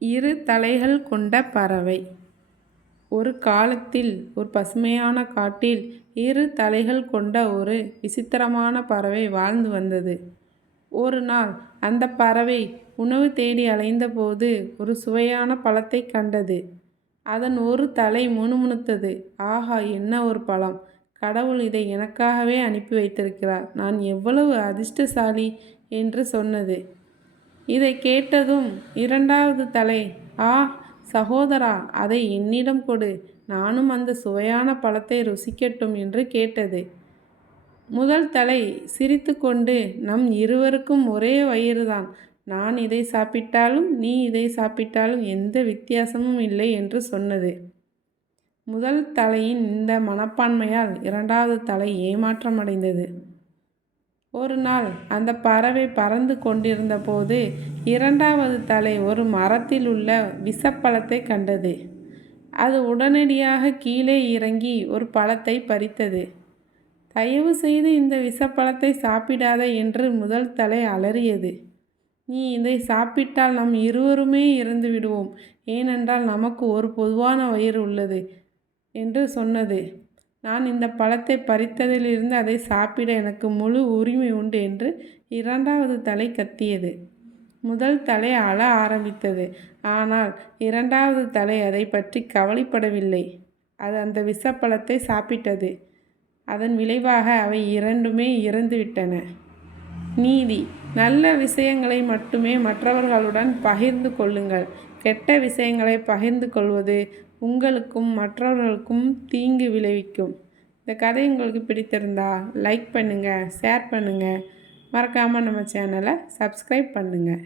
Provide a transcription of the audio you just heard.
இரு தலைகள் கொண்ட பறவை. ஒரு காலத்தில் ஒரு பசுமையான காட்டில் இரு தலைகள் கொண்ட ஒரு விசித்திரமான பறவை வாழ்ந்து வந்தது. ஒரு நாள் அந்த பறவை உணவு தேடி அலைந்தபோது ஒரு சுவையான பழத்தை கண்டது. அதன் ஒரு தலை முணுமுணுத்தது. ஆஹா, என்ன ஒரு பழம்! கடவுள் இதை எனக்காகவே அனுப்பி வைத்திருக்கிறார். நான் எவ்வளவு அதிர்ஷ்டசாலி என்று சொன்னது. இதை கேட்டதும் இரண்டாவது தலை, ஆ சகோதரா, அதை என்னிடம் கொடு, நானும் அந்த சுவையான பழத்தை ருசிக்கட்டும் என்று கேட்டது. முதல் தலை சிரித்து கொண்டு, நம் இருவருக்கும் ஒரே வயிறுதான், நான் இதை சாப்பிட்டாலும் நீ இதை சாப்பிட்டாலும் எந்த வித்தியாசமும் இல்லை என்று சொன்னது. முதல் தலையின் இந்த மனப்பான்மையால் இரண்டாவது தலை ஏமாற்றமடைந்தது. ஒரு நாள் அந்த பறவை பறந்து கொண்டிருந்த போது இரண்டாவது தலை ஒரு மரத்தில் உள்ள விஷப்பழத்தை கண்டது. அது உடனடியாக கீழே இறங்கி ஒரு பழத்தை பறித்தது. தயவு செய்து இந்த விஷப்பழத்தை சாப்பிடாதே என்று முதல் தலை அலறியது. நீ இதை சாப்பிட்டால் நம் இருவருமே இறந்து விடுவோம், ஏனென்றால் நமக்கு ஒரு பொதுவான வயிறு உள்ளது என்று சொன்னது. நான் இந்த பழத்தை பறித்ததிலிருந்து அதை சாப்பிட எனக்கு முழு உரிமை உண்டு என்று இரண்டாவது தலை கத்தியது. முதல் தலை அழ ஆரம்பித்தது. ஆனால் இரண்டாவது தலை அதை பற்றி கவலைப்படவில்லை. அது அந்த விஷப்பழத்தை சாப்பிட்டது. அதன் விளைவாக அவை இரண்டுமே இறந்துவிட்டன. நீதி: நல்ல விஷயங்களை மட்டுமே மற்றவர்களுடன் பகிர்ந்து கொள்ளுங்கள். கெட்ட விஷயங்களை பகிர்ந்து கொள்வது உங்களுக்கும் மற்றவர்களுக்கும் தீங்கு விளைவிக்கும். இந்த கதை உங்களுக்கு பிடித்திருந்தா லைக் பண்ணுங்கள், ஷேர் பண்ணுங்கள், மறக்காமல் நம்ம சேனலை சப்ஸ்கிரைப் பண்ணுங்கள்.